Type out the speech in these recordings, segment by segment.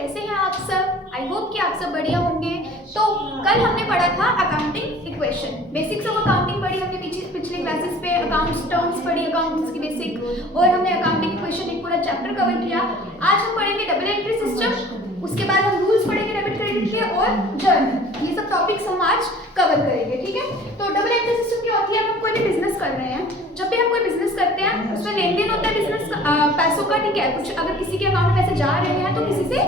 कैसे हैं आप सब? आई होप कि आप सब बढ़िया होंगे। तो कल हमने पढ़ा था accounting equation, basics of accounting पढ़ी हमने पिछले क्लासेस पे, अकाउंट्स टर्म्स पढ़ी, अकाउंटिंग्स की बेसिक, और हमने अकाउंटिंग इक्वेशन एक पूरा चैप्टर कवर किया। आज हम पढ़ेंगे डबल एंट्री सिस्टम, उसके बाद हम रूल्स पढ़ेंगे डेबिट क्रेडिट के, और जर्नल। ये सब टॉपिक्स हम आज कवर करेंगे, ठीक है। तो डबल एंट्री सिस्टम क्या होती है? हम कोई भी बिजनेस कर रहे हैं, जब भी हम कोई बिजनेस करते हैं उसमें लेन देन होता है बिजनेस पैसों का, ठीक है। कुछ अगर किसी के अकाउंट में पैसे जा रहे हैं तो किसी से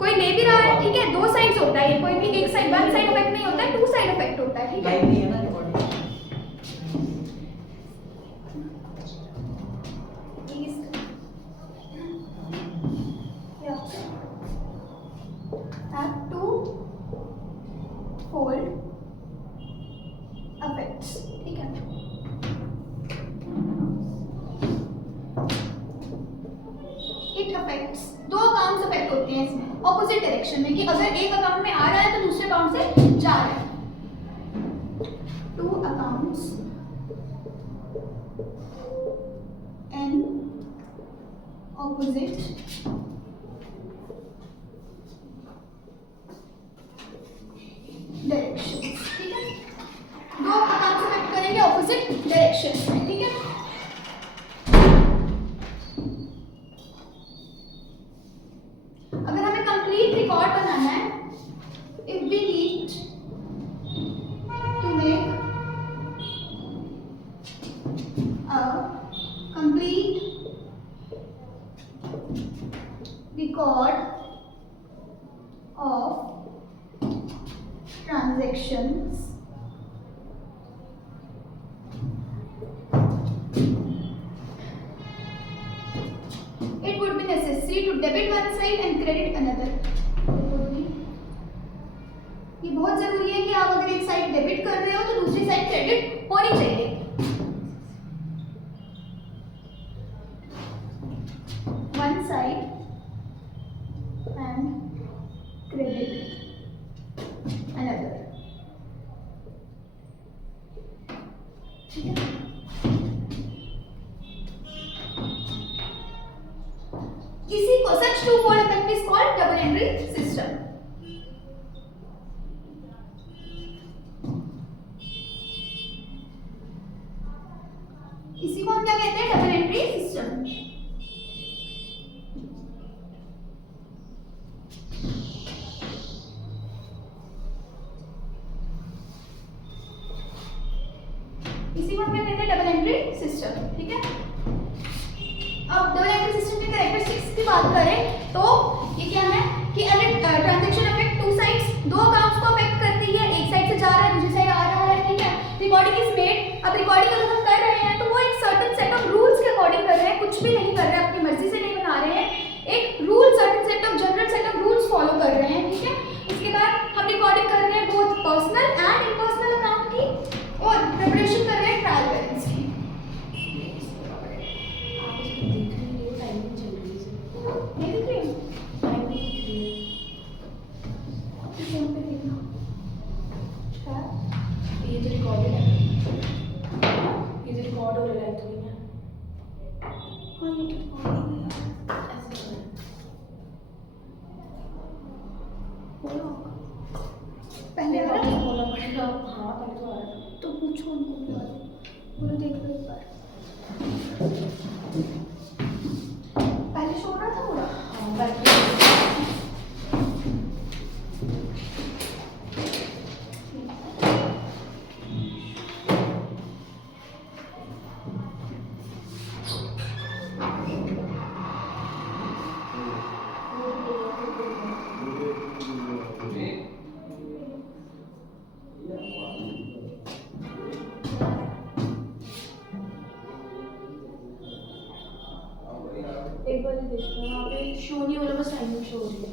कोई ले भी रहा है, ठीक है। दो साइड्स होता है, कोई भी एक साइड वन साइड इफेक्ट नहीं होता है, टू साइड इफेक्ट होता है, ठीक है। Have two fold effects, ठीक है। It affects, दो अकाउंट्स अफेक्ट होते हैं इसमें ऑपोजिट डायरेक्शन में, कि अगर एक अकाउंट में आ रहा है तो दूसरे अकाउंट से जा रहा है। Two accounts in opposite direction, ठीक है। दो अकाउंट्स अफेक्ट करेंगे ऑपोजिट डायरेक्शन में, ठीक है। अगर हमें कंप्लीट रिकॉर्ड बनाना है, if we need to make a complete record of transactions, it would be necessary to debit one side and credit another. ये बहुत जरूरी है कि आप अगर एक साइड डेबिट कर रहे हो तो दूसरी साइड क्रेडिट होनी चाहिए। One side and credit another, ठीक है। इसी को such two-fold effect is called double entry system। इसी को हम क्या कहते हैं? Double entry system. इसी को हम क्या कहते हैं? डबल एंट्री सिस्टम, ठीक है। अब डबल एंट्री सिस्टम के कैरेक्टरिस्टिक्स की बात करें तो ये क्या है कि ट्रांजैक्शन अफेक्ट टू साइड्स, दो अकाउंट्स को अफेक्ट करती है। एक साइड से जा रहा है, दूसरी साइड आ रहा है, ठीक है। रिकॉर्डिंग इज मेड, अब रिकॉर्डिंग अगर हम कर रहे हैं तो वो एक सर्टेन सेट ऑफ रूल्स के अकॉर्डिंग कर रहे हैं, कुछ भी नहीं कर रहे हैं, अपनी मर्जी से नहीं बना रहे हैं। एक rule certain set of general set of rules follow कर रहे हैं, ठीक है। उसके बाद हम रिकॉर्डिंग कर रहे हैं both personal and impersonal account की, और प्रिपरेशन कर रहे हैं ट्रायल बैलेंस की। नहीं दिख रही? ये तो रिकॉर्डेड है, ये तो रिकॉर्ड हो रहा है तो नहीं है। हाँ ये तो ऐसे हो रहा है। पहले आ रहा है? बोलना पड़ेगा। हाँ पहले तो आ रहा है। तो पूछो उनको, बोलो देख लो एक बार। पहले शो रहा था पूरा? हाँ पहले एक बार देखो वहाँ पे शो नहीं हो रहा, बस टाइमिंग शो हो रही है।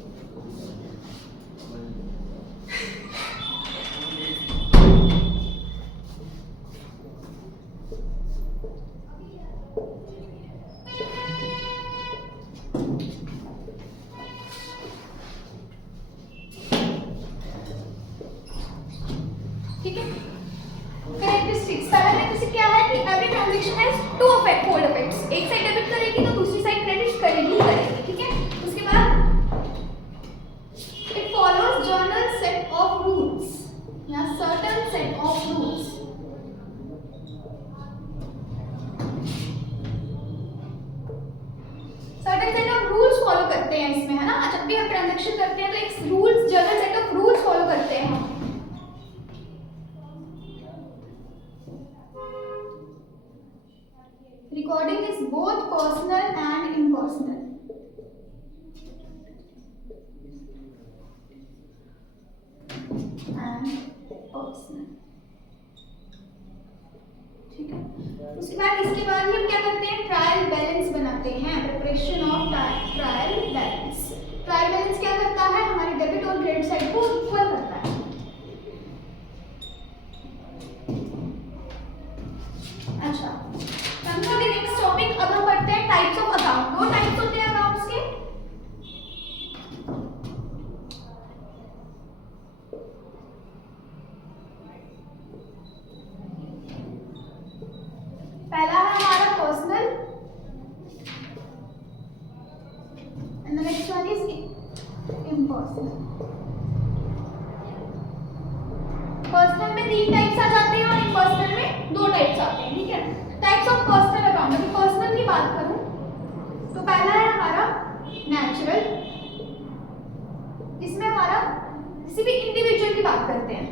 ठीक है। कैरेक्टरिस्टिक्स, पहला कैरेक्टरिस्टिक क्या है कि every transaction has to affect fold effects. एक साइड डेबिट करेगी तो दूसरी साइड क्रेडिट करेगी ही करेगी, ठीक है। उसके बाद इंट्रोडक्शन करते हैं तो एक rules, general set of rules follow करते हैं हम। Recording is both personal and impersonal. ठीक है, उसके बाद इसके बाद ही हम क्या करते हैं, ट्रायल बैलेंस बनाते हैं, preparation of trial balance. Trial balance क्या करता है, हमारे डेबिट और क्रेडिट साइड को इक्वल करता है। अच्छा, नेक्स्ट टॉपिक अब हम पढ़ते हैं टाइप्स ऑफ अकाउंट। दो टाइप्स होते हैं अकाउंट्स के। पहला है हमारा personal and the next one is impersonal. Personal में 3 टाइप्स आ जाते हैं और इम्पर्सनल में 2 टाइप्स आते हैं। ठीक है, टाइप्स ऑफ पर्सनल अकाउंट। अभी पर्सनल की बात करूं तो पहला है हमारा नेचुरल। इसमें हमारा किसी भी इंडिविजुअल की बात करते हैं।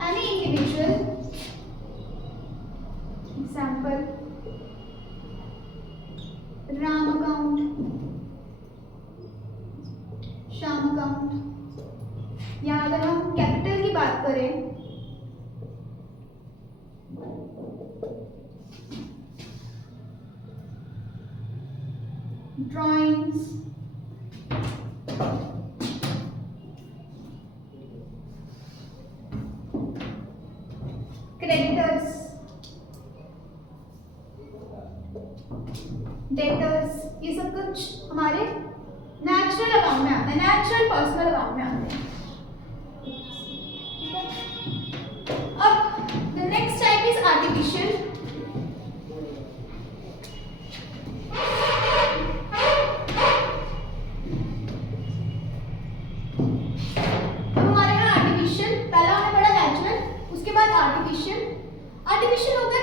Any individual, example, Ram account, Shyam account, या अगर हम कैपिटल की बात करें ड्राइंग्स, क्रेडिटर्स, डेटर्स, ये सब कुछ हमारे नेचुरल अकाउंट में आते हैं, नेचुरल पर्सनल अकाउंट में आते हैं। अब the next type is artificial. अब हमारे यहाँ आर्टिफिशियल, पहला हमने पढ़ा नेचुरल, उसके बाद आर्टिफिशियल। आर्टिफिशियल होगा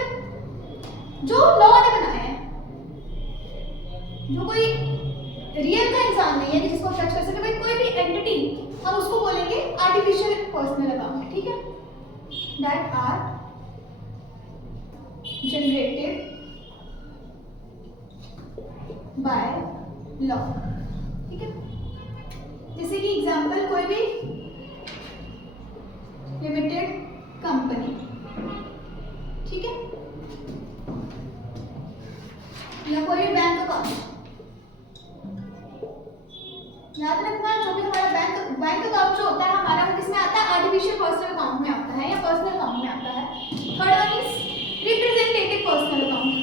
जो लॉ ने बनाया है, जो कोई रियल का इंसान नहीं है जिसको टच कर सके, भाई कोई भी एंटिटी, हम उसको बोलेंगे आर्टिफिशियल पर्सनल अकाउंट। ठीक है, that are generated by law. ठीक है, जैसे कि एग्जांपल कोई भी लिमिटेड कंपनी, ठीक है, या कोई भी बैंक अकाउंट। याद रखना, जो भी हमारा बैंक अकाउंट जो होता है हमारा, वो किसमें आता है, आर्टिफिशियल पर्सनल अकाउंट में आता है या पर्सनल अकाउंट में आता है। Third one is representative personal account.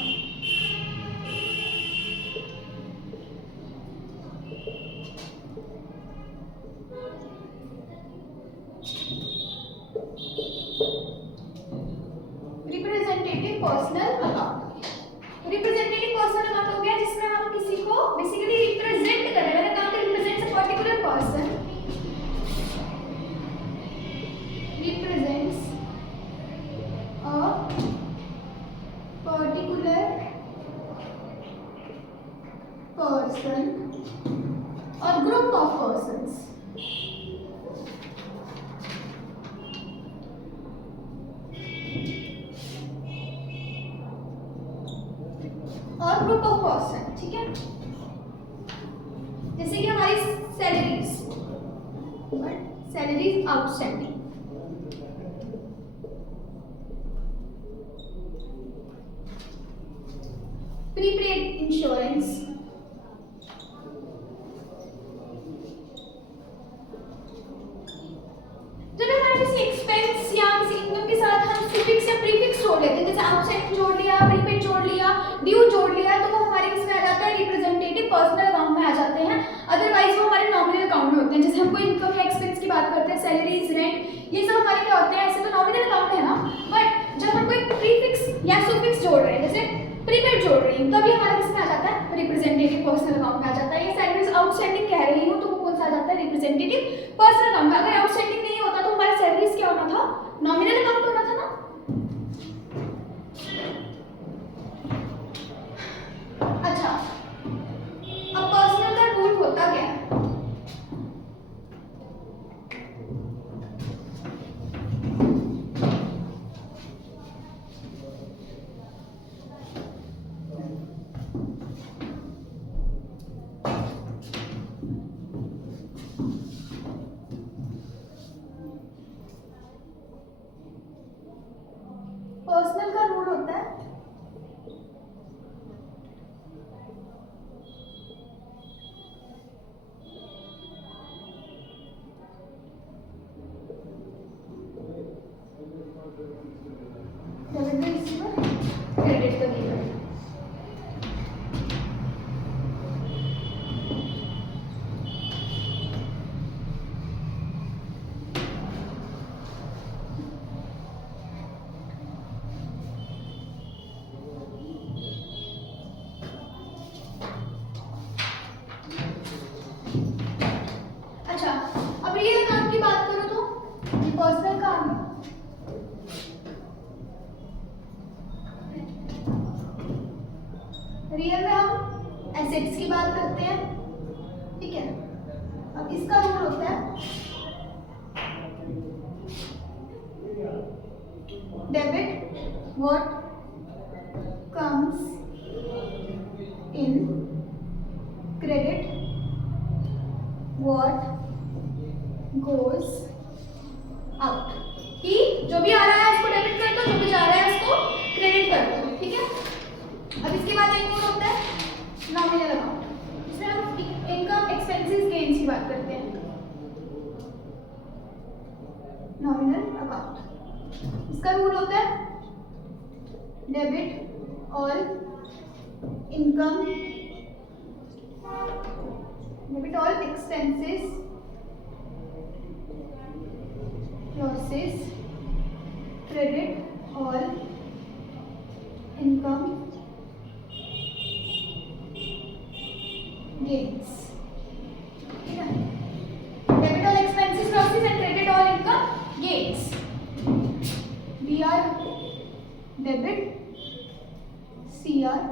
Representative personal account, representative personal account हो गया जिसमें हम किसी को बेसिकली रिप्रेजेंट कर रहे हैं। Account represents a particular person, represents a particular person और ग्रुप ऑफ पर्सन्स। और ग्रुप ऑफ पर्सन, ठीक है, जैसे कि हमारी सैलरीज आउटस्टैंडिंग, प्रीपेड इंश्योरेंस, जब हमारे किसी एक्सपेंस या किसी इनकम के साथ हम सुफिक्स या प्रीफिक्स जोड़ लेते हैं, जैसे आउटस्टैंडिंग जोड़ लिया, प्रीपेड जोड़ लिया, ड्यू जोड़ लिया, तो वो हमारे किसमें आ जाता है, रिप्रेजेंटेटिव पर्सनल अकाउंट में आ जाते हैं। अदरवाइज वो हमारे नॉमिनल अकाउंट में होते हैं। जैसे हम कोई इनकम या एक्सपेंस की बात करते हैं, सैलरीज, रेंट, ये सब हमारे क्या होते हैं, ऐसे तो नॉमिनल अकाउंट है ना, बट जब हम कोई प्रीफिक्स या सुफिक्स जोड़ रहे हैं, जैसे प्रीपेड जोड़ रही हूँ, तभी हमारा किसमें आ जाता है, रिप्रेजेंटेटिव पर्सनल अकाउंट में आ जाता है। ये सैलरीज आउटस्टैंडिंग कह रही हूँ तो वो कौन सा आ जाता है, रिप्रेजेंटेटिव पर्सनल अकाउंट में। अगर आउटस्टैंडिंग नहीं होता तो हमारा सैलरीज क्या होना था, नॉमिनल अकाउंट होना था ना। credit the given. अच्छा, अब रियल काम की बात करो तो ये पर्सनल काम है। रियल में हम एसेट्स की बात करते हैं, ठीक है। अब इसका रूल होता है debit what comes in, credit what goes out. कि जो भी आ रहा है इसको डेबिट कर दो, जो भी जा रहा है इसको क्रेडिट कर दो, ठीक है। अब इसके बाद एक और होता है नॉमिनल अकाउंट, इसमें हम इनकम एक्सपेंसेस गेन्स की बात करते हैं। नॉमिनल अकाउंट, इसका रूल होता है debit all income, debit all expenses losses, credit all income gains, ठीक है। Debit all expenses losses and credit all income gains. B R debit, C R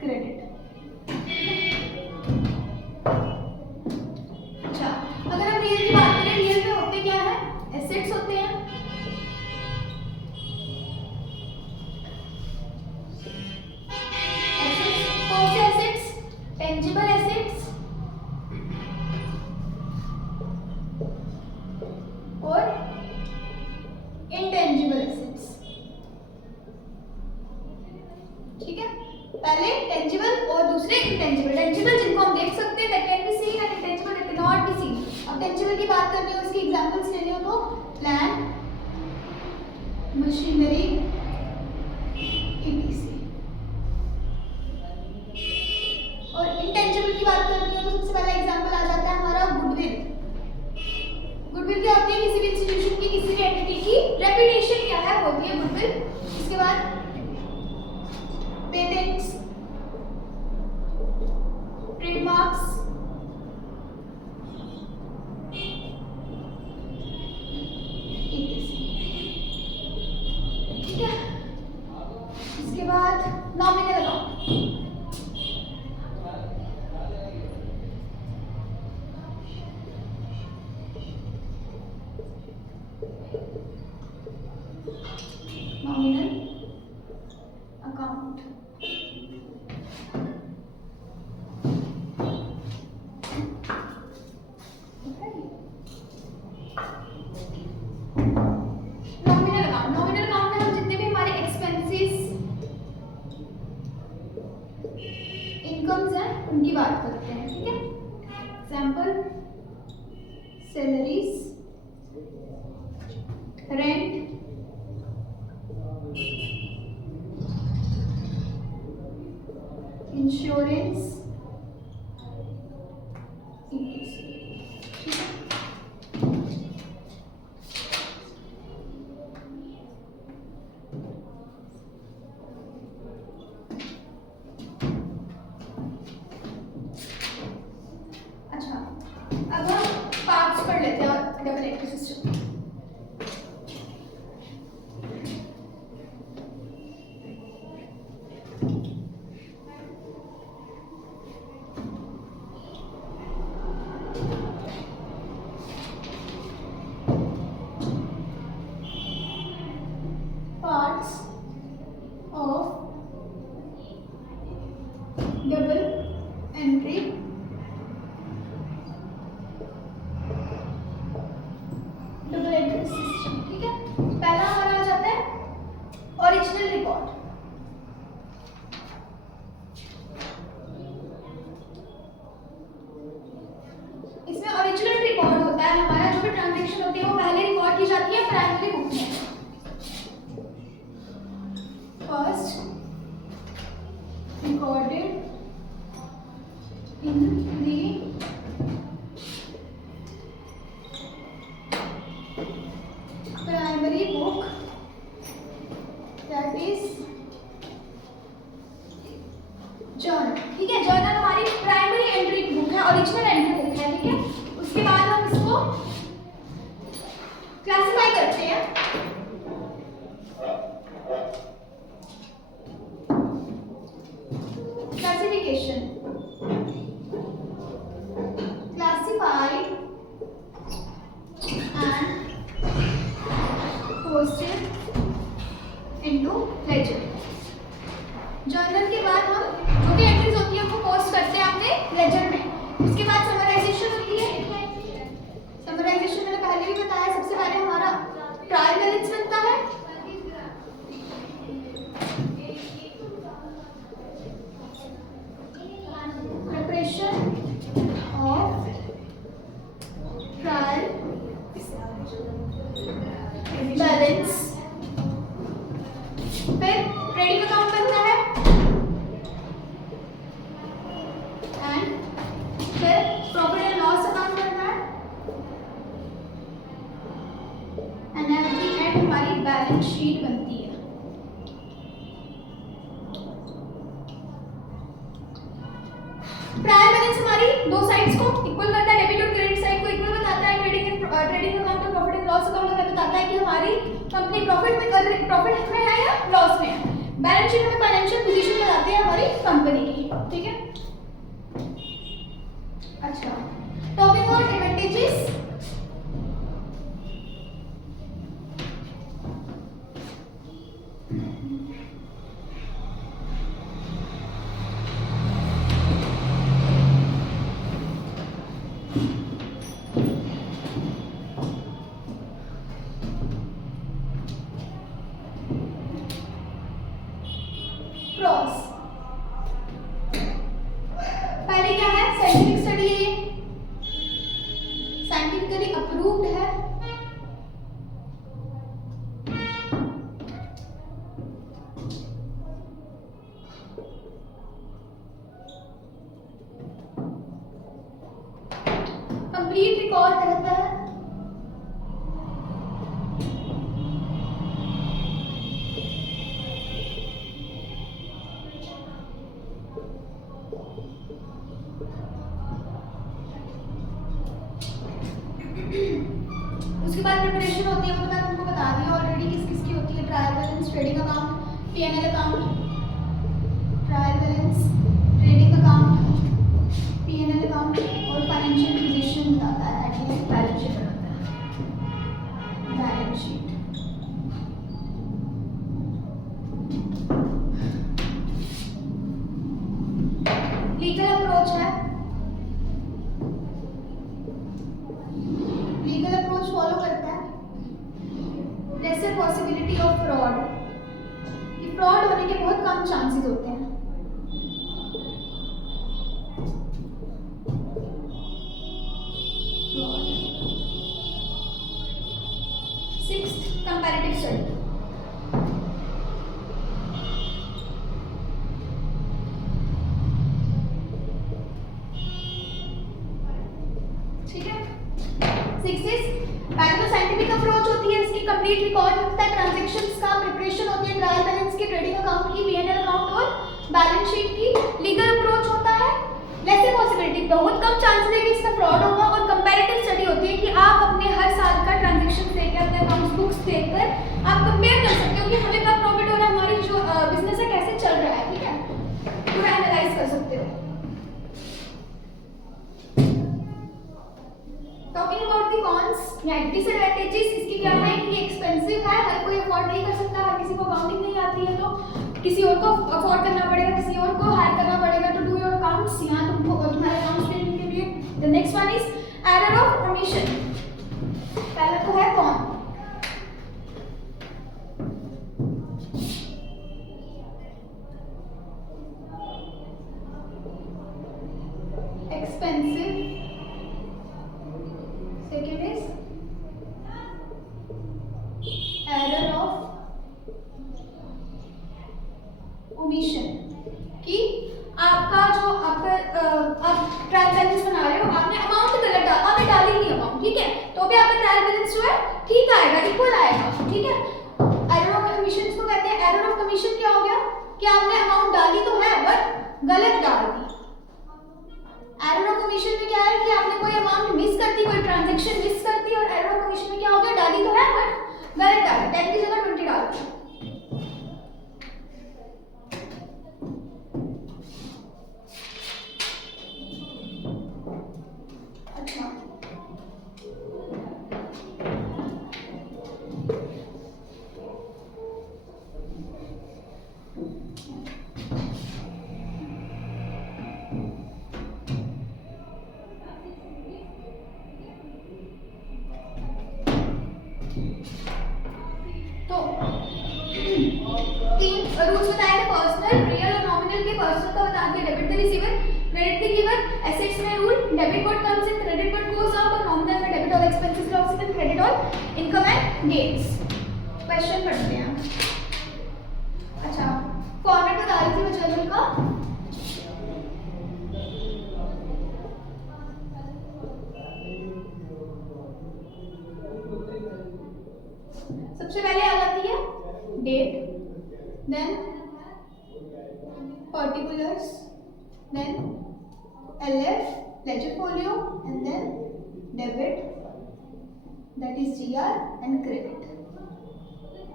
credit. अच्छा, अगर हम रियल की बात करें, रियल में होते क्या है, एसेट्स होते हैं, एसेट्स कौन से एसेट्स, टेंजिबल एसेट्स और इंटेंजिबल एसेट्स, ठीक है। पहले टेंजिबल और दूसरे इंटेंजिबल। टेंजिबल जिनको हम देख सकते हैं, that can be seen, and intangible that can not be seen. अब टेंजिबल की बात करनी हो, इसकी एग्जांपल्स लेने हो तो लैंड, मशीनरी, etc। और इंटेंजिबल की बात करनी हो तो सबसे पहला एग्जांपल आ जाता है हमारा गुडविल। गुडविल क्या होती है, किसी भी इंस्टीट्यूशन की, किसी भी एंटिटी की रेपुटेशन क्या है, होती है गुडविल। इसके बाद पेटेंट्स, ट्रेडमार्क्स, ठीक है। इसके बाद nominal account, nominal account, nominal account में हम जितने भी हमारे एक्सपेंसेस, इनकम्स हैं उनकी बात करते हैं, ठीक है। एग्जाम्पल सैलरीज, रेंट, इंश्योरेंस, अच्छा, अब हम पार्ट्स पढ़ लेते हैं double entry system. Parts of double entry system, ठीक है। पहला हमारा आ जाता है original record. recorded in the primary book, that is journal. ठीक है, जर्नल हमारी प्राइमरी एंट्री बुक है, ओरिजिनल एंट्री बुक है। ठीक है, उसके बाद हम इसको क्लासिफाई करते हैं। Classification, classified and posted into ledger. Journal के बाद हम जो भी एंट्रीज होती है उनको पोस्ट करते हैं अपने लेजर में। उसके बाद समराइजेशन होती है। समराइजेशन मैंने पहले भी बताया, सबसे पहले हमारा ट्रायल बैलेंस बनता है। प्रिपरेशन ऑफ ट्रायल बैलेंस, फिर ट्रेडिंग अकाउंट बनता है एंड फिर प्रॉफिट एंड लॉस अकाउंट बनता है एंड एट द एंड हमारी बैलेंस शीट बनती है। ट्रायल बैलेंस हमारी दो साइड्स को इक्वल करता है, डेबिट और क्रेडिट साइड को इक्वल बताता है। ट्रेडिंग अकाउंट और प्रॉफिट एंड लॉस अकाउंट हमें बताता है कि हमारी कंपनी प्रॉफिट में है या लॉस में है। बैलेंस शीट हमें फाइनेंशियल पोजीशन बताती है हमारी कंपनी की। ठीक है, अच्छा, टॉकिंग अबाउट एडवांटेजेस। क्रॉस, पहले क्या है, साइंटिफिक स्टडी है, ये साइंटिफिकली अप्रूव्ड है। कंप्लीट रिकॉर्ड रहता है। उसके बाद प्रिपरेशन होती है, वो तो मैंने तुमको बता दिया ऑलरेडी किस किस की होती है। Trial balance, trading account, PNL account. Trial balance, trading account, PNL account और फाइनेंशियल पोजीशन बताता है, एटलीस्ट बैलेंस शीट बनाता है। बैलेंस शीट, लीगल अप्रोच है। लीगल अप्रोच फॉलो करता है। लेसर पॉसिबिलिटी ऑफ फ्रॉड, कि फ्रॉड होने के बहुत कम चांसेस होते हैं। Sixth, comparative study. ठीक है, सिक्स इज पहले तो साइंटिफिक अप्रोच होती है, इसकी कंप्लीट रिकॉर्ड होता है ट्रांजैक्शंस का। प्रिपरेशन होती है ट्रायल बैलेंस की, ट्रेडिंग अकाउंट की, पीएनएल अकाउंट और बैलेंस शीट की। लीगल अप्रोच होता है, लेसर पॉसिबिलिटी, बहुत कम चांसेस है कि इसमें फ्रॉड होगा। और कंपैरेटिव स्टडी होती है कि आप अपने हर साल का ट्रांजैक्शन देखकर, अपने अकाउंट्स बुक्स देखकर आप कंपेयर कर सकते हो कि हमें कब प्रॉफिट हो रहा है, हमारी जो बिजनेस है कैसे चल रहा है। ठीक है, पूरा एनालाइज कर सकते हो। टॉकिंग अबाउट द कॉन्स या डिसएडवांटेजेस, इसकी क्या है कि एक्सपेंसिव है, हर कोई अफोर्ड नहीं कर सकता, हर किसी को अकाउंटिंग नहीं आती है, तो किसी और को अफोर्ड करना पड़ेगा, किसी और को हायर करना पड़ेगा टू डू योर अकाउंट्स, यहाँ तुमको तुम्हारे अकाउंट्स देने के लिए। The next one is error of omission. पहला तो है कौन, expensive. Second is error of omission. कि आपका जो आप ट्रायल बैलेंस बना रहे हो, आपने अमाउंट गलत डाला, आपने डाली नहीं अमाउंट, ठीक है, तो भी आपका ट्रायल बैलेंस जो है ठीक आएगा, इक्वल आएगा, ठीक है। एरर ऑफ कमीशन इसको कहते हैं। एरर ऑफ कमीशन क्या हो गया कि आपने अमाउंट डाली तो है बट गलत डाल दी। एरर ऑफ कमीशन में क्या है कि आपने कोई अमाउंट मिस कर दी, कोई ट्रांजैक्शन मिस कर दी, और एरर ऑफ कमीशन में क्या हो गया, डाली तो है बट गलत डाली, 10 की जगह 20 डाल दी। अच्छा, तो तीन रूल्स बताए थे, पर्सनल, रियल और नॉमिनल के। पर्सनल का बता दिया, debit the receiver, credit the giver. Assets में rule, debit what comes in, credit what goes out, और नॉमिनल में debit all expenses losses and credit all income and gains. Question पढ़ते हैं। अच्छा, फॉर्मेट बता रही थी मैं जर्नल का। सबसे पहले आ जाती है date, then particulars, then LF ledger folio, and then debit, that is GR, and credit,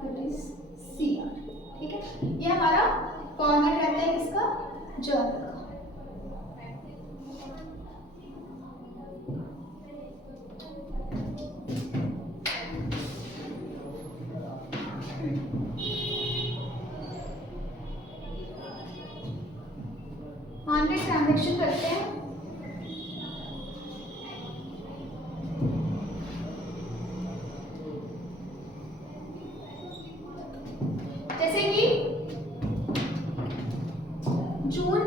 that is CR, ठीक है। ये हमारा फॉर्मेट रहता है किसका, जर्नल का। ऑनलाइन ट्रांजैक्शन करते हैं। जैसे कि जून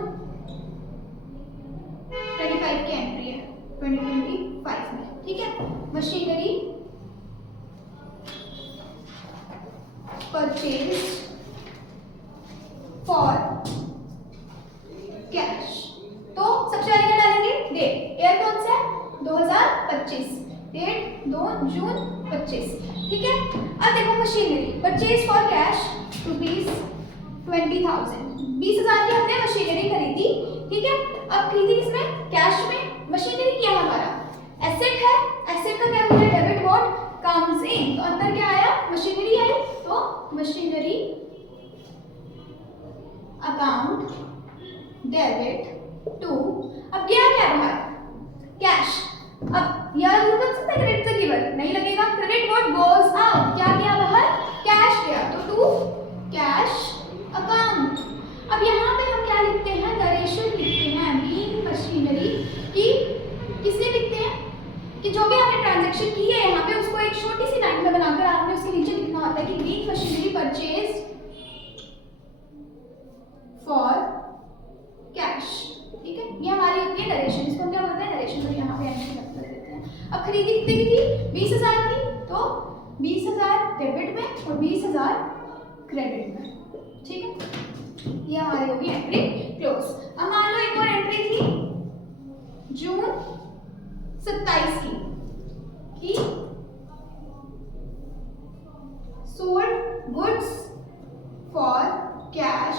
25 की एंट्री है 2025 में, ठीक है। मशीनरी परचेज फॉर कैश, तो सबसे पहले क्या डालेंगे, डेट। ईयर कौन सा है, 2025, डेट 2 जून 25, ठीक है। अब देखो मशीनरी परचेज फॉर कैश ₹20,000, 20,000 की हमने मशीनरी खरीदी, ठीक है। अब खरीदी किसमें, कैश में। मशीनरी क्या है हमारा, एसेट है, एसेट का क्या बोला, डेबिट व्हाट कम्स इन, तो अंदर क्या आया, मशीनरी आई, तो मशीनरी अकाउंट डेबिट टू, अब गया क्या बाहर, कैश। अब यह रूल बन सकता है क्रेडिट द गिवर, नहीं लगेगा। क्रेडिट व्हाट गोज आउट, क्या गया बाहर, कैश गया, तो टू कैश अकाउंट। अब यहाँ पे हम क्या लिखते हैं, नरेशन लिखते हैं बीइंग मशीनरी की। किसने लिखते हैं कि जो भी आपने ट्रांजैक्शन की है यहाँ पे उसको एक छोटी सी लाइन में बनाकर आपने उसके नीचे लिखना होता है कि being machinery purchase for cash, ठीक है। ये हमारी होती है नरेशन, इसको हम क्या बोलते हैं, नरेशन, तो यहाँ पे एंट्री कर देते हैं। अब खरीदी कितने की थी, 20,000 की, तो 20,000 डेबिट में और 20,000 क्रेडिट में, ठीक है। ये हमारी होगी एंट्री क्लोज। अब मान लो एक और एंट्री थी जून 27 की सोल्ड गुड्स फॉर कैश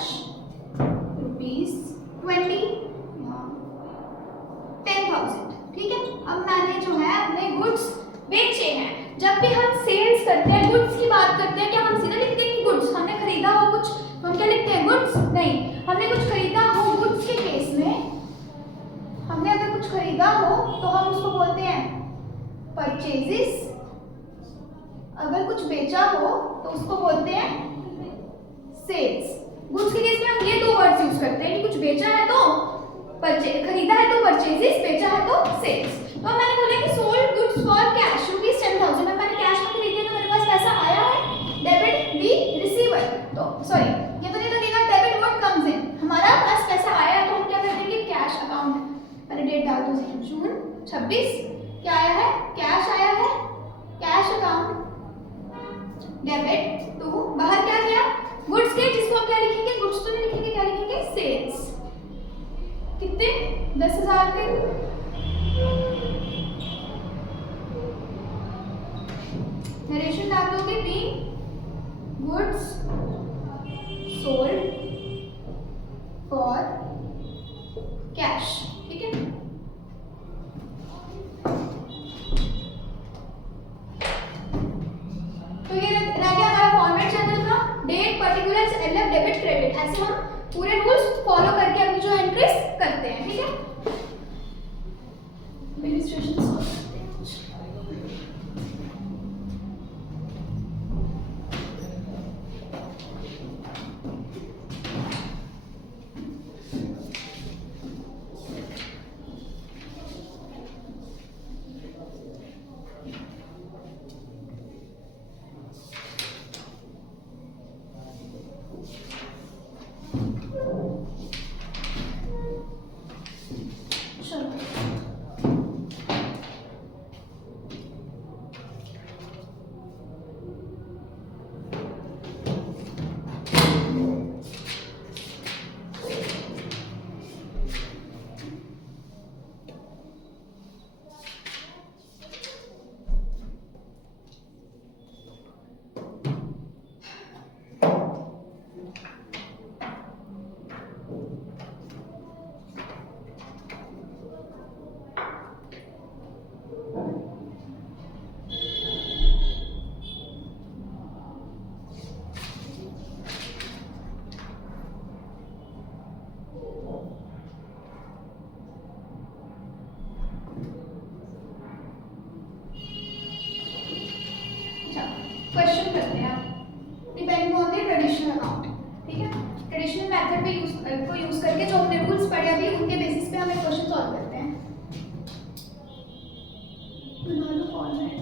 ₹10,000, ठीक है। अब मैंने जो है अपने गुड्स बेचे हैं। जब भी हम सेल्स करते हैं, गुड्स की बात करते हैं, क्या हम सीधा लिखते हैं कि गुड्स, हमने खरीदा हो कुछ, तो हम क्या लिखते हैं, गुड्स, नहीं। हमने कुछ खरीदा हो, गुड्स के केस में हमने अगर कुछ खरीदा हो तो हम उसको बोलते हैं परचेजेस, अगर कुछ बेचा हो तो उसको बोलते हैं सेल्स। गुड्स के केस में हम ये दो वर्ड्स यूज करते हैं कि कुछ बेचा है तो खरीदा है तो परचेजेस, बेचा है तो सेल्स। तो मैंने बोला कि सोल्ड गुड्स फॉर कैश ₹10,000, अब मैंने कैश में खरीदी तो मेरे पास पैसा आया है, डेबिट दी रिसीवर, तो सॉरी ये तो नहीं लगेगा, डेबिट व्हाट कम्स इन, हमारा पास पैसा आया है तो हम क्या कर देंगे, कैश अकाउंट, पहले डेट डाल दो, जून 26, क्या आया है, कैश आया है, कैश अकाउंट डेबिट टू, बाहर क्या गया, गुड्स के, जिसको हम क्या लिखेंगे, गुड्स तो नहीं लिखेंगे, क्या लिखेंगे, सेल्स। आर्टिकल नरेशन डाल दोगे be goods sold for cash, ठीक है। तो ये रह गया हमारा फॉर्मेट जनरल का। Date, particulars, LF, debit, credit, ऐसे हम पूरे रूल्स फॉलो करके अपनी जो एंट्रीज करते हैं, ठीक है। एडमिनिस्ट्रेशन सॉल्व करते हैं कुछ। क्वेश्चन करते हैं depending on the traditional account, ठीक है। ट्रेडिशनल मेथड पे यूज करके जो हमने रूल्स पढ़े अभी उनके बेसिस पे हम एक क्वेश्चन सॉल्व करते हैं। बना लो format.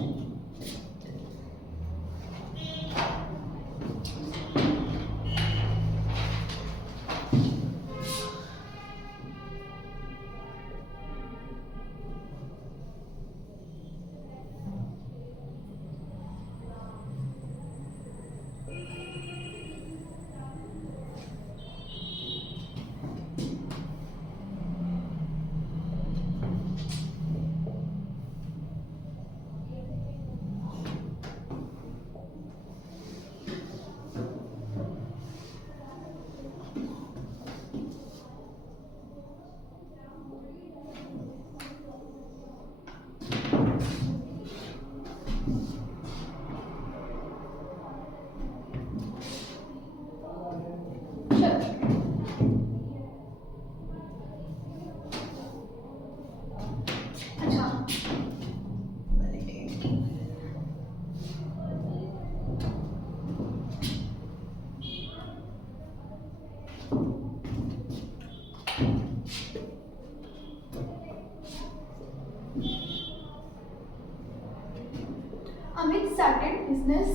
Amit started business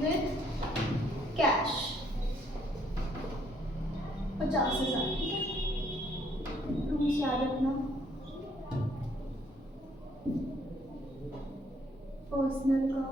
with cash 50,000, ठीक है। रूल्स याद रखना। पर्सनल का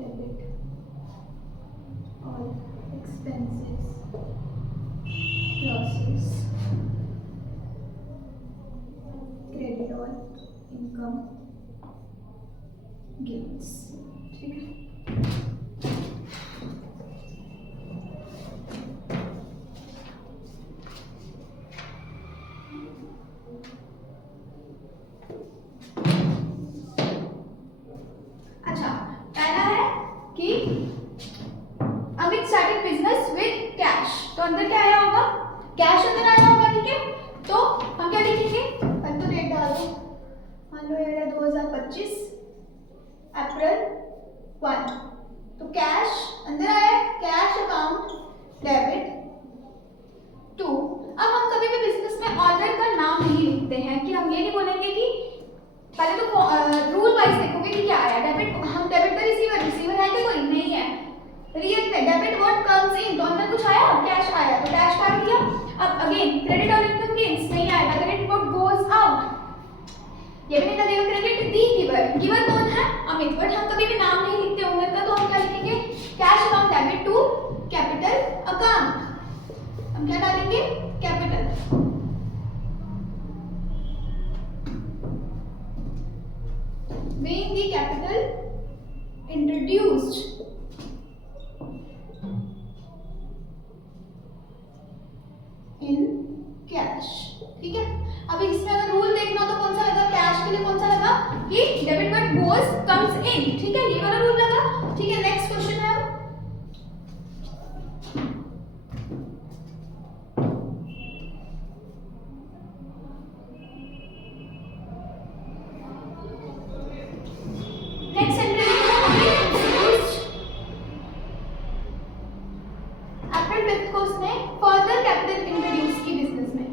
डेबिट और एक्सपेंसेस लॉसेस क्रेडिट और इनकम गेन्स, ठीक है। अच्छा, पहला है कि Amit started business with cash, तो अंदर क्या आया होगा? कैश अंदर आया होगा, ठीक है। तो हम क्या लिखेंगे? पहले तो डेट डाल दो, मान लो ये है 2025, अप्रैल 1, तो कैश अंदर आया, कैश अकाउंट डेबिट 2। अब हम कभी भी बिजनेस में ऑर्डर का नाम नहीं लिखते हैं कि हम ये नहीं बोलेंगे कि पहले तो रूल वाइज देखोगे कि क्या आया। डेबिट, हम डेबिट का रिसीवर, रिसीवर है कि कोई नहीं है। रियल में डेबिट व्हाट कम्स इन, तो अंदर कुछ आया, कैश आया तो कैश काट दिया। अब अगेन क्रेडिट और इनकम गेन्स नहीं आएगा, क्रेडिट व्हाट गोज आउट, ये भी नहीं लगेगा। क्रेडिट दी गिवर, गिवर कौन है, अमित, बट हम कभी भी नाम नहीं लिखते ओनर का, तो हम क्या लिखेंगे, cash account debit to capital account, हम क्या डालेंगे, capital. Being the capital introduced in cash, ठीक है। अब इसमें अगर रूल देखना हो तो कौन सा लगा, कैश के लिए कौन सा लगा कि debit but goes comes in, ठीक है, ये वाला रूल लगा, ठीक है। नेक्स्ट क्वेश्चन है अप्रैल 5 को उसने फर्दर कैपिटल इंट्रोड्यूस की बिजनेस में।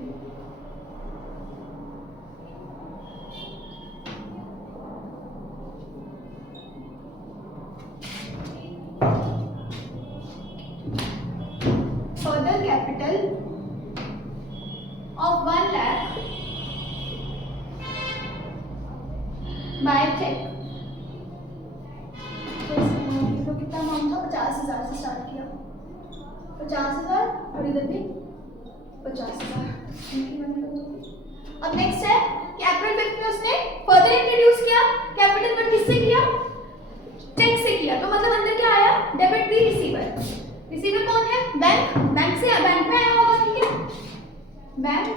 Further capital of 1 lakh by cheque, तो कितना अमाउंट था, 50,000 से स्टार्ट किया, 50,000 और इधर भी 50,000। अब नेक्स्ट है कि अप्रैल 5 में उसने फर्दर इंट्रोड्यूस किया कैपिटल, बट किससे किया, चेक से किया, तो मतलब अंदर क्या आया, डेबिट दी रिसीवर, रिसीवर कौन है, बैंक, बैंक से बैंक में आया होगा, ठीक है। बैंक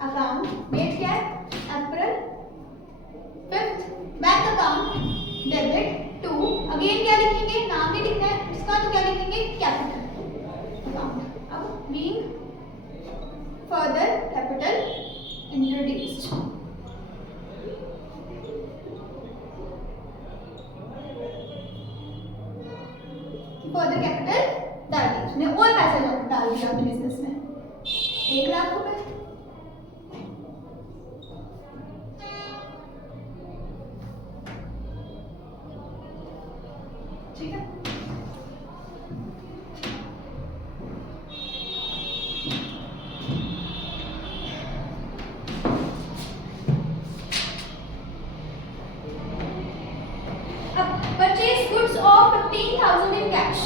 अकाउंट, डेट क्या है, April 5, bank account debit to, again क्या लिखेंगे, नाम ही लिखना है इसका, तो क्या लिखेंगे, कैपिटल अकाउंट। अब being further capital introduced, further capital डाल दिया उसने, और पैसा डाल दिया अपने बिजनेस में, 1 लाख रुपए, ठीक है। अब purchase goods of 15,000 in cash,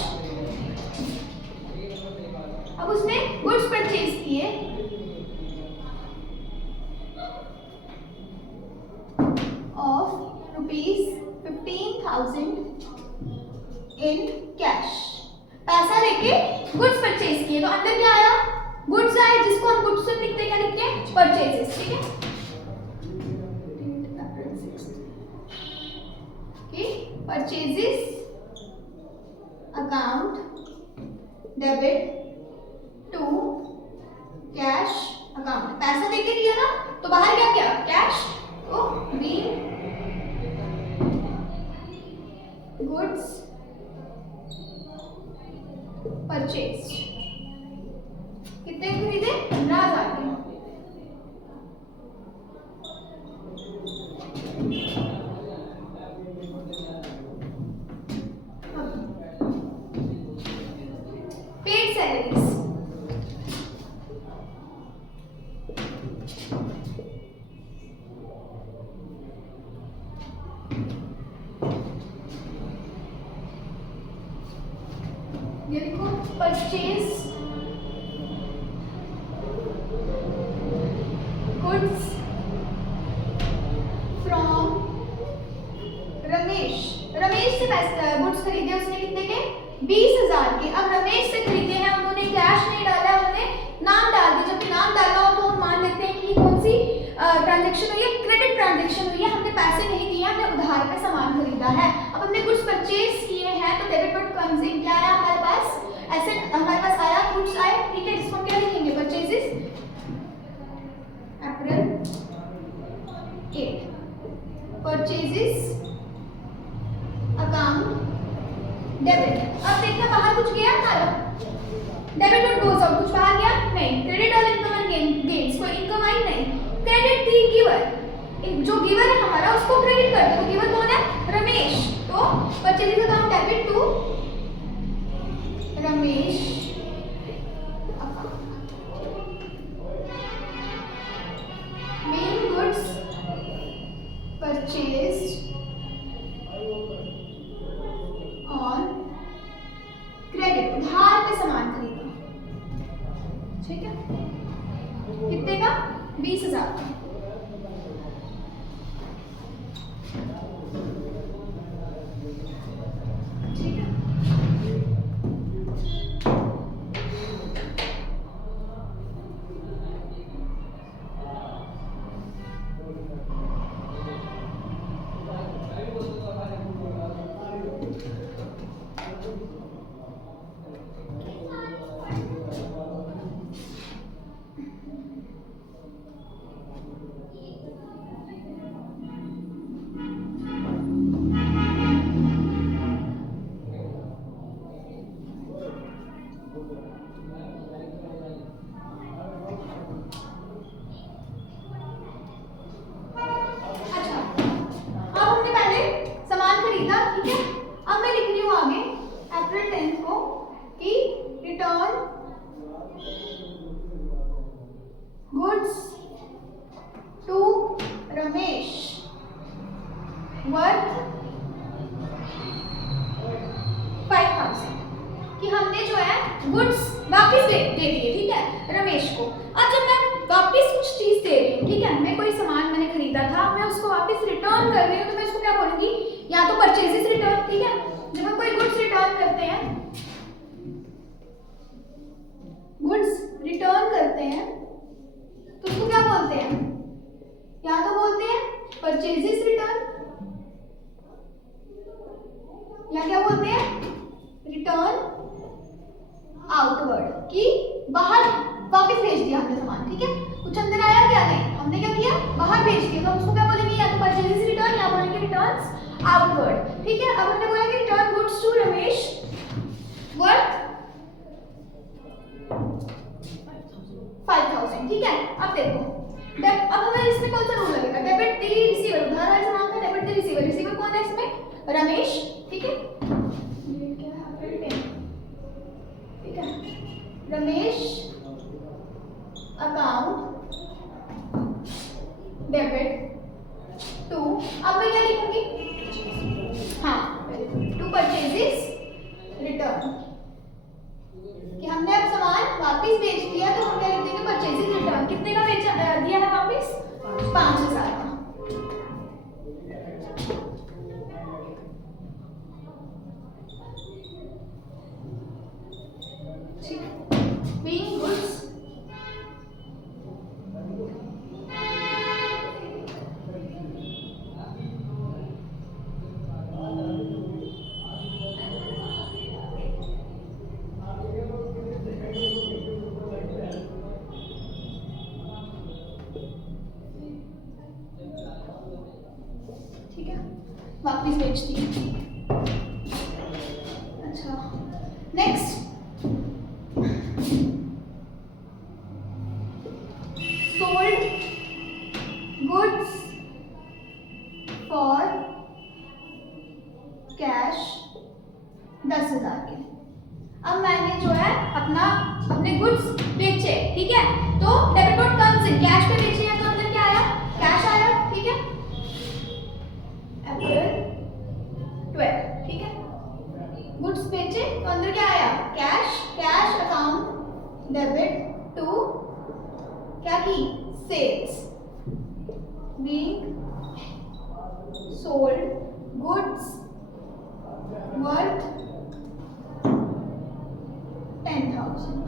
अब उसने गुड्स परचेज किए ऑफ ₹15,000 इन कैश, पैसा लेके गुड्स परचेज किए, तो अंदर क्या आया, गुड्स आए, जिसको हम गुड्स से लिखते क्या लिखते हैं, परचेजेस, ठीक है। Purchases account debit to cash account, पैसा देके दिया ना, तो बाहर क्या किया, कैश, तो बी गुड्स परचेज, कितने खरीदे, 15,000 के। पेड सैलरीज, ये देखो, purchase goods from Ramesh, Ramesh से पैसे गुड्स खरीदे उसने कितने के, 20,000 के। अब रमेश से खरीदे हैं, उन्होंने कैश नहीं डाला, उन्होंने नाम डाल दिया, जबकि नाम डाला हो तो हम मान लेते हैं कि कौन सी ट्रांजैक्शन हुई है, क्रेडिट ट्रांजैक्शन हुई है, हमने पैसे नहीं दिए, हमने उधार पे सामान खरीदा है। अब हमने गुड्स परचेज किए हैं, तो डेबिट बट कम्स इन, क्या आया हमारे पास, एसेट हमारे पास आया, गुड्स आए, ठीक है, जिसको क्या लिखेंगे, परचेजेस अप्रैल 8, परचेजेस डेबिट। अब देखना बाहर कुछ गया हमारा, डेबिट नोट गोस आउट, कुछ बाहर गया नहीं। Credit all income and gains, कोई इनकम आई नहीं। क्रेडिट थी गिवर, जो गिवर है हमारा उसको क्रेडिट कर दो। गिवर कौन है? रमेश। तो purchase account debit to Ramesh main goods purchased on credit, उधार पे सामान खरीदा। ठीक है, कितने का? 20,000 का। ठीक है, गुड्स टू रमेश वर्थ 5,000 कि हमने जो है गुड्स वापस दे दिए। ठीक है, रमेश को। अब जब मैं वापस कुछ चीज दे रही हूँ, ठीक है, मैं कोई सामान मैंने खरीदा था, मैं उसको वापस रिटर्न कर रही हूँ, तो मैं उसको क्या बोलूंगी? या तो परचेजेस रिटर्न। ठीक है, जब हम कोई गुड्स रिटर्न करते हैं, गुड्स रिटर्न करते हैं तो उसको क्या बोलते हैं? या तो बोलते हैं परचेजेस रिटर्न, या क्या बोलते हैं? रिटर्न आउटवर्ड, कि बाहर वापस भेज दिया हमने सामान। ठीक है, कुछ अंदर आया क्या? नहीं, हमने क्या किया? बाहर भेज दिया। तो हम उसको क्या बोलेंगे? या तो परचेजेस रिटर्न या बोलेंगे रिटर्न्स आउटवर्ड। ठीक है, अब हमने बोला कि return goods to Ramesh worth 5,000। ठीक है, अब देखो अब हमें इसमें कौन सा रूल लगेगा? डेबिट द रिसीवर, उधार वाले सामान का डेबिट द रिसीवर। रिसीवर कौन है इसमें? रमेश। ठीक है, ये क्या है? ठीक है, रमेश अकाउंट डेबिट टू, अब मैं क्या लिखूंगी? हाँ, टू परचेजेस रिटर्न, कि हमने अब सामान वापस बेच दिया, तो हम क्या लिख देंगे? Purchases return. कितने का बेचा दिया है वापस? 5,000 का। Being goods ठीक है, वापस बेच दी। अच्छा, next sold goods for cash 10,000 के। अब मैंने जो है अपने गुड्स बेचे। ठीक है, तो debit note comes in, cash पे बेचे हैं तो अंदर क्या आया? कैश आया। ठीक है, अप्रैल 12। ठीक है, गुड्स बेचे तो अंदर क्या आया? Cash. Cash account debit to क्या की? Sales. Being sold goods worth 10,000।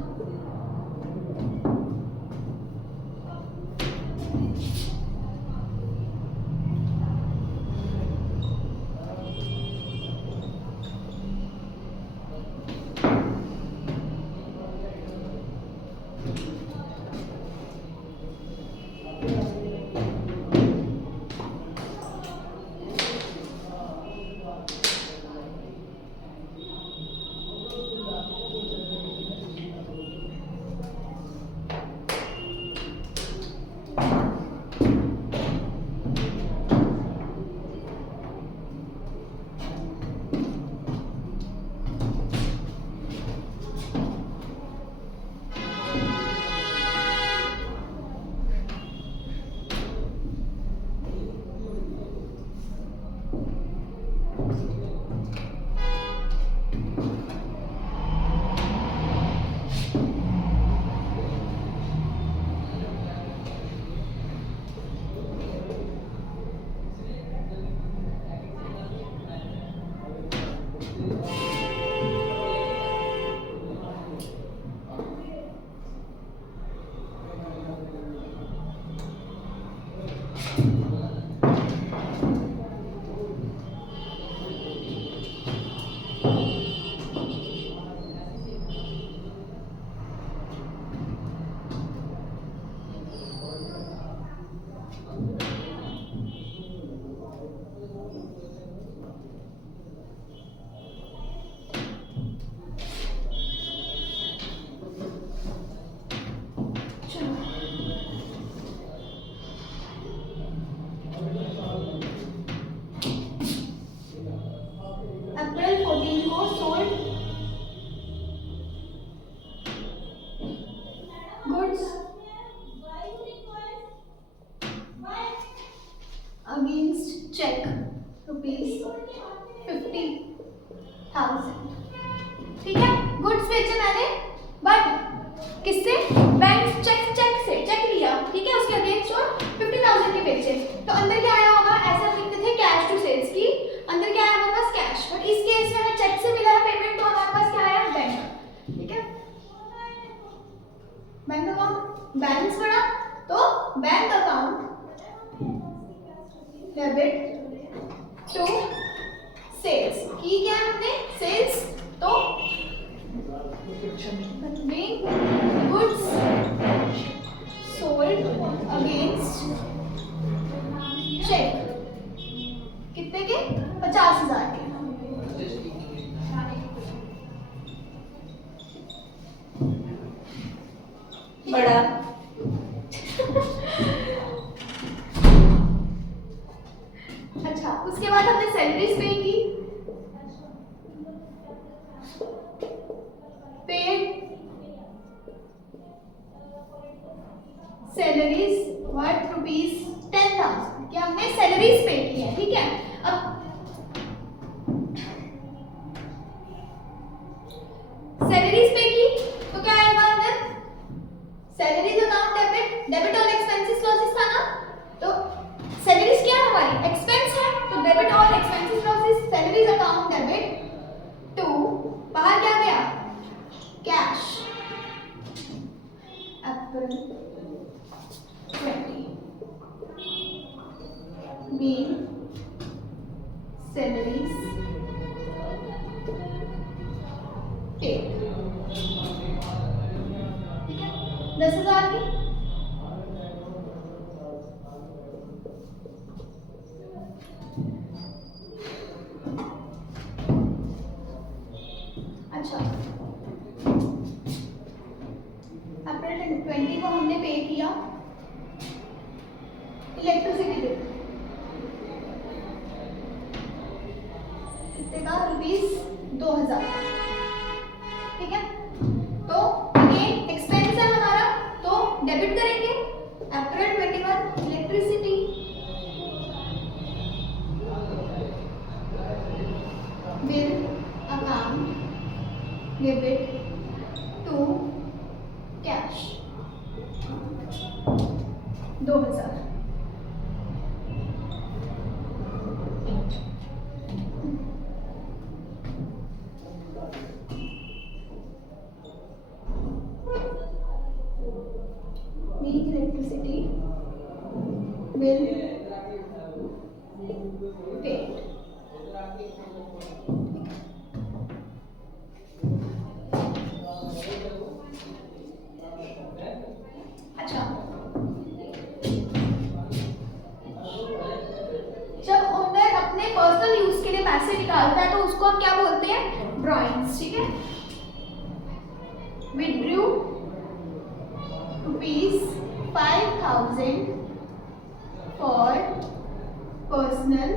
Against cheque ₹50,000। ठीक है, गुड्स बेचे मैंने, बट किससे? बैंक चेक से चेक लिया, ठीक है, उसके अगेंस्ट और 50,000 के बेचे। तो अंदर क्या आया होगा? ऐसा लिखते थे कैश टू सेल्स की, अंदर क्या आया हमारे पास? कैश। बट इस केस में हमें चेक से मिला है पेमेंट, तो हमारे पास क्या आया? बैंक। ठीक है, बैंक अकाउंट बैलेंस बढ़ा, तो bank account debit to sales की, क्या है हमने? सेल्स, तो गुड्स सोल्ड अगेंस्ट चेक, कितने के? 50,000 के। बड़ा अच्छा, उसके बाद हमने सैलरीज पे की, पेड सैलरीज वर्थ ₹10,000 क्या हमने सैलरीज पे की है। ठीक है, अब सैलरीज पे की तो क्या आएगा अंदर? Salaries account debit all expenses losses था ना, तो सैलरीज क्या है हमारी? एक्सपेंस है, तो debit all expenses losses, salaries account debit to, बाहर क्या गया? Cash, April 20 mean salaries paid। ठीक है, 10,000 की। अच्छा, अप्रैल 20 को हमने पे किया इलेक्ट्रिसिटी बिल, कितने का? ₹2,000। ठीक है, तो ये एक्सपेंस है हमारा, तो डेबिट करेंगे April 21 electricity bill account debit to cash 2,000। Electricity bill paid. अच्छा, जब ओनर अपने पर्सनल यूज के लिए पैसे निकालता है तो उसको हम क्या बोलते हैं? ड्रॉइंग्स। ठीक है, विथड्रू ₹5,000 फॉर पर्सनल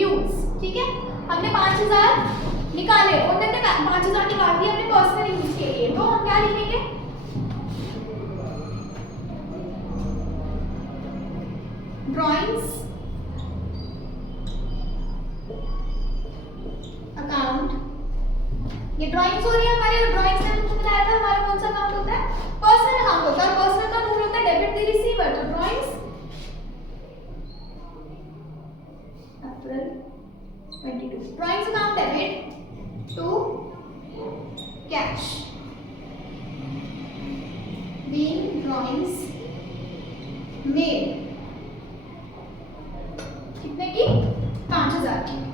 यूज। ठीक है, हमने 5,000 निकाले, ओनर ने 5,000 निकाल दिए अपने पर्सनल यूज के लिए, तो हम क्या लिखेंगे? ड्रॉइंग्स अकाउंट, ये ड्राइंग्स हो रही है हमारी, और ड्राइंग्स में मुझे बताया था हमारा कौन सा अकाउंट होता है? पर्सनल अकाउंट होता है, पर्सनल का रूल होता है डेबिट द रिसीवर, तो drawings April 22 drawings account debit to cash, being drawings made, कितने की? 5,000 की।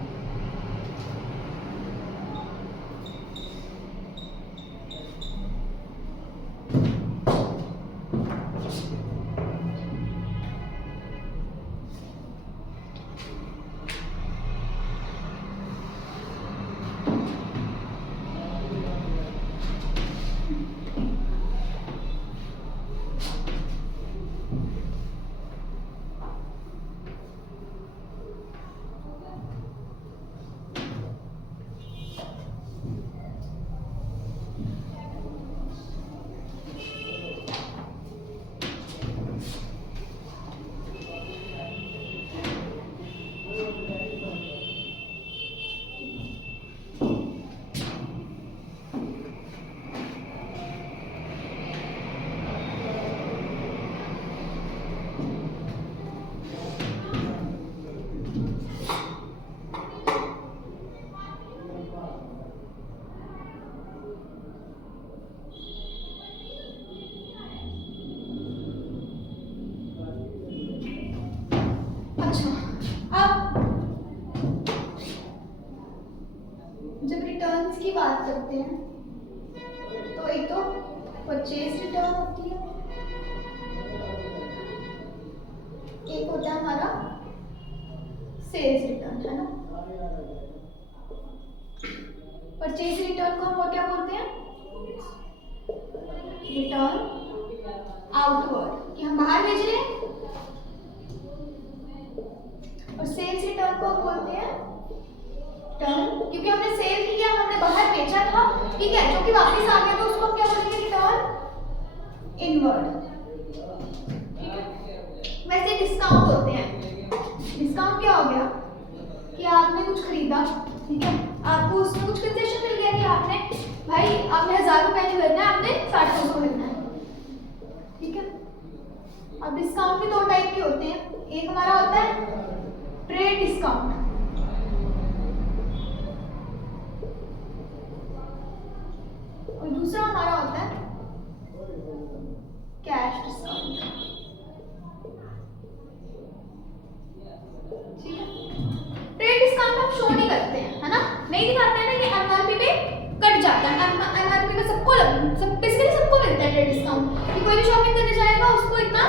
बात करते हैं तो एक तो परचेज रिटर्न होती है, एक होता है हमारा सेल्स रिटर्न, है ना। परचेज रिटर्न को हम और क्या बोलते हैं? रिटर्न आउटवर्ड, कि हम बाहर भेज रहे हैं। और सेल्स रिटर्न को हम बोलते हैं रिटर्न, क्योंकि हमने सेल किया, हमने बाहर बेचा था, ठीक है, जो कि वापस आ गया, तो उसको हम क्या बोलेंगे? रिटर्न इनवर्ड, ठीक है। वैसे डिस्काउंट होते हैं। डिस्काउंट क्या हो गया कि आपने कुछ खरीदा, ठीक है, आपको उसमें कुछ कंसेशन मिल गया कि आपने भाई आपने 1000 रुपये नहीं भरना है, आपने 60 भरना है, ठीक है। अब डिस्काउंट भी दो टाइप के होते हैं, एक हमारा होता है ट्रेड डिस्काउंट, और दूसरा हमारा होता है कैश डिस्काउंट, ठीक है। ट्रेड डिस्काउंट हम शो नहीं करते हैं, है ना, नहीं दिखाते हैं ना कि एमआरपी पे कट जाता है। एमआरपी पे बेसिकली सबको मिलता है ट्रेड डिस्काउंट, कि कोई भी शॉपिंग करने जाएगा उसको इतना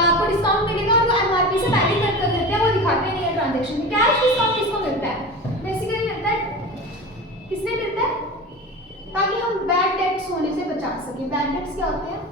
आपको डिस्काउंट मिलेगा, और वो एमआरपी से पहले कट कर देते हैं, वो दिखाते नहीं है ट्रांजैक्शन में। कैश डिस्काउंट किसको मिलता है? बेसिकली मिलता है, किसने मिलता है? ताकि हम बैड डेट्स होने से बचा सके। बैड डेट्स क्या होते हैं?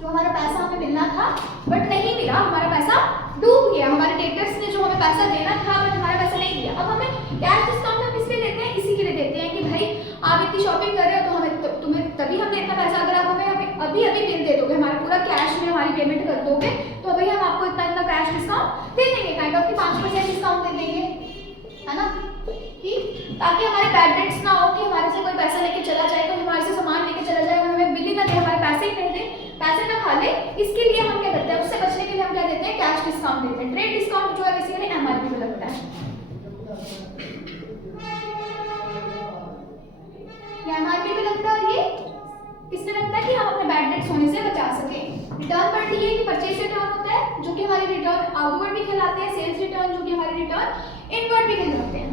जो हमारा पैसा हमें मिलना था बट नहीं मिला, हमारा पैसा डूब गया, हमारे डेटर्स ने जो हमें पैसा देना था बट हमारा पैसा नहीं दिया। अब हमें कैश डिस्काउंट हम इसलिए देते हैं, इसी के लिए देते हैं कि भाई आप इतनी शॉपिंग कर रहे हो तो हमें तुम्हें तभी हमने इतना पैसा, अगर आप हमें अभी अभी बिल दे दोगे, हमारा पूरा कैश में हमारी पेमेंट कर दोगे, तो अभी हम आपको इतना इतना कैश डिस्काउंट दे देंगे, काइंड ऑफ कि 5% डिस्काउंट दे देंगे, है ना, ठीक, ताकि हमारे बैड डेट्स ना हो कि हमारे से कोई पैसा लेके चला जाए, तो हमारे से सामान लेके चला जाए और हमें बिल ही ना दे, हमारे पैसे ही नहीं दे, पैसे ना खा ले। इसके लिए हम क्या करते हैं? उससे बचने के लिए हम क्या देते हैं? कैश डिस्काउंट देते हैं। ट्रेड डिस्काउंट जो है बेसिकली एमआरपी पे लगता है, ये एमआरपी पे लगता है, और ये किससे लगता है? कि हम अपने बैड डेट्स होने से बचा सके। रिटर्न बढ़ती है कि परचेज रिटर्न होता है, जो कि हमारे रिटर्न आउटवर्ड भी कहलाते हैं, सेल्स रिटर्न जो कि हमारे रिटर्न इनवर्ड भी कहलाते हैं।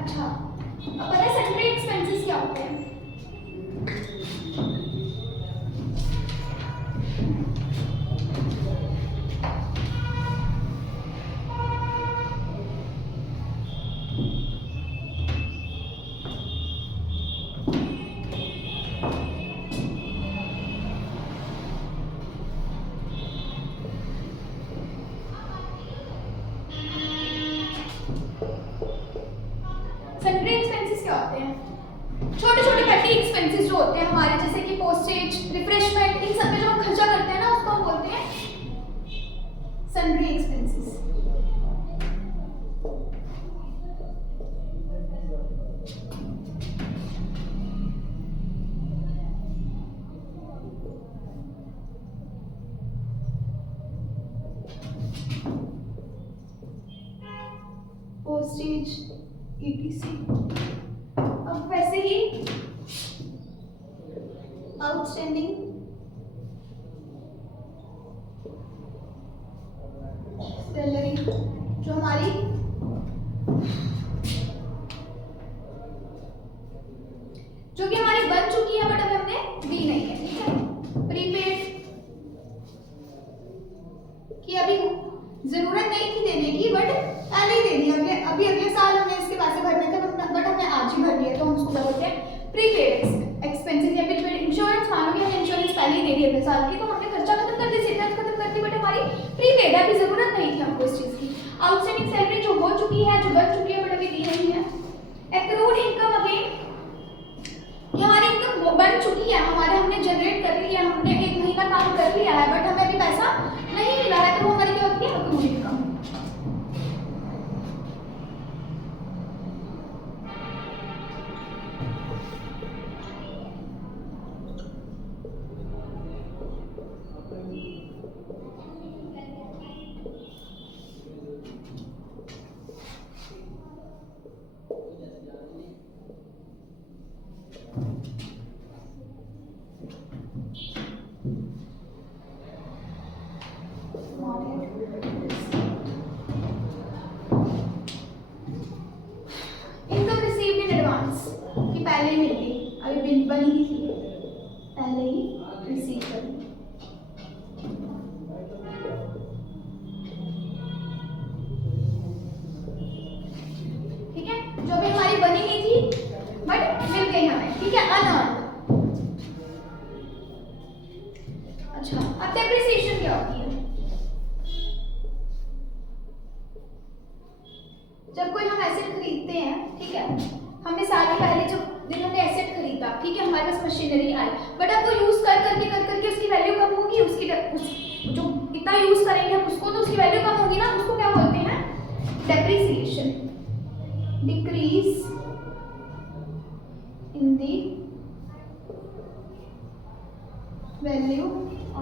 अच्छा, अब पता है सन्ड्री एक्सपेंसेस क्या होते हैं? सन्ड्री एक्सपेंसेस क्या होते हैं? छोटे छोटे पेटी एक्सपेंसेस जो होते हैं हमारे, जैसे कि पोस्टेज, रिफ्रेशमेंट, इन सब पे जो हम खर्चा करते हैं ना, उसको हम बोलते हैं सन्ड्री एक्सपेंसेस। Postage, ETC। अब वैसे ही आउटस्टैंडिंग सैलरी जो हमारी जो कि हमारी बन चुकी है बट अभी हमने दी नहीं है, ठीक है। प्रीपेड कि अभी जरूरत नहीं थी देने की बट पहले ही दे दी, अभी अगले साल हमने इसके पैसे भरने थे बट हमने आज ही भर दिया, तो हम उसको क्या बोलते हैं प्रीपेड एक्सपेंसेस या प्रीपेड इंश्योरेंस। मानो कि हमने इंश्योरेंस पहले ही दे दी अगले साल की, तो हमने खर्चा खत्म कर दिया, सेविंग्स खत्म कर दी, बट हमारी प्रीपेड है, अभी जरूरत नहीं थी हमको इस चीज की। आउटस्टैंडिंग सैलरी जो हो चुकी है, जो बन चुकी है बट अभी दी नहीं है। एक्रूड इनकम अगेन कि हमारी इनकम बन चुकी है, हमारे हमने जनरेट कर लिया, हमने 1 महीना काम कर लिया है बट हमें अभी पैसा नहीं मिला है, तो वो हमारी क्या होती है accrued income. Income received in advance कि पहले ही मिल गई, अभी बिल बनी ही थी, पहले ही रिसीव कर ली। ठीक है, जो भी हमारी बनी नहीं थी बट मिल गई हमें, ठीक है, अनअर्न्ड। अच्छा, अब डेप्रिसिएशन क्या होती है? जब कोई हम एसेट खरीदते हैं, ठीक है, हमने साल के पहले जब दिन हमने एसेट खरीदा, ठीक है, हमारे पास मशीनरी आई बट अब वो यूज कर करके उसकी वैल्यू कम होगी, जो इतना यूज करेंगे हम उसको, तो उसकी वैल्यू कम होगी ना, उसको क्या बोलते हैं depreciation. Decrease in the value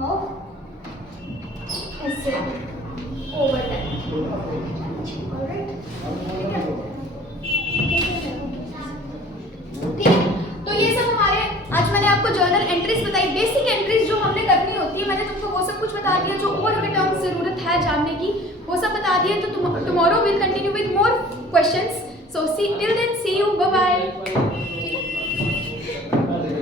of asset over time. ठीक है, तो ये सब हमारे आज मैंने आपको जर्नल एंट्रीज बताई, बेसिक एंट्रीज जो हमने करनी होती है, मैंने तुमको वो सब कुछ बता दिया, जो और हमें टर्म्स जरूरत है जानने की वो सब बता दिए। तो tomorrow will continue with more questions, so see till then see you, bye bye.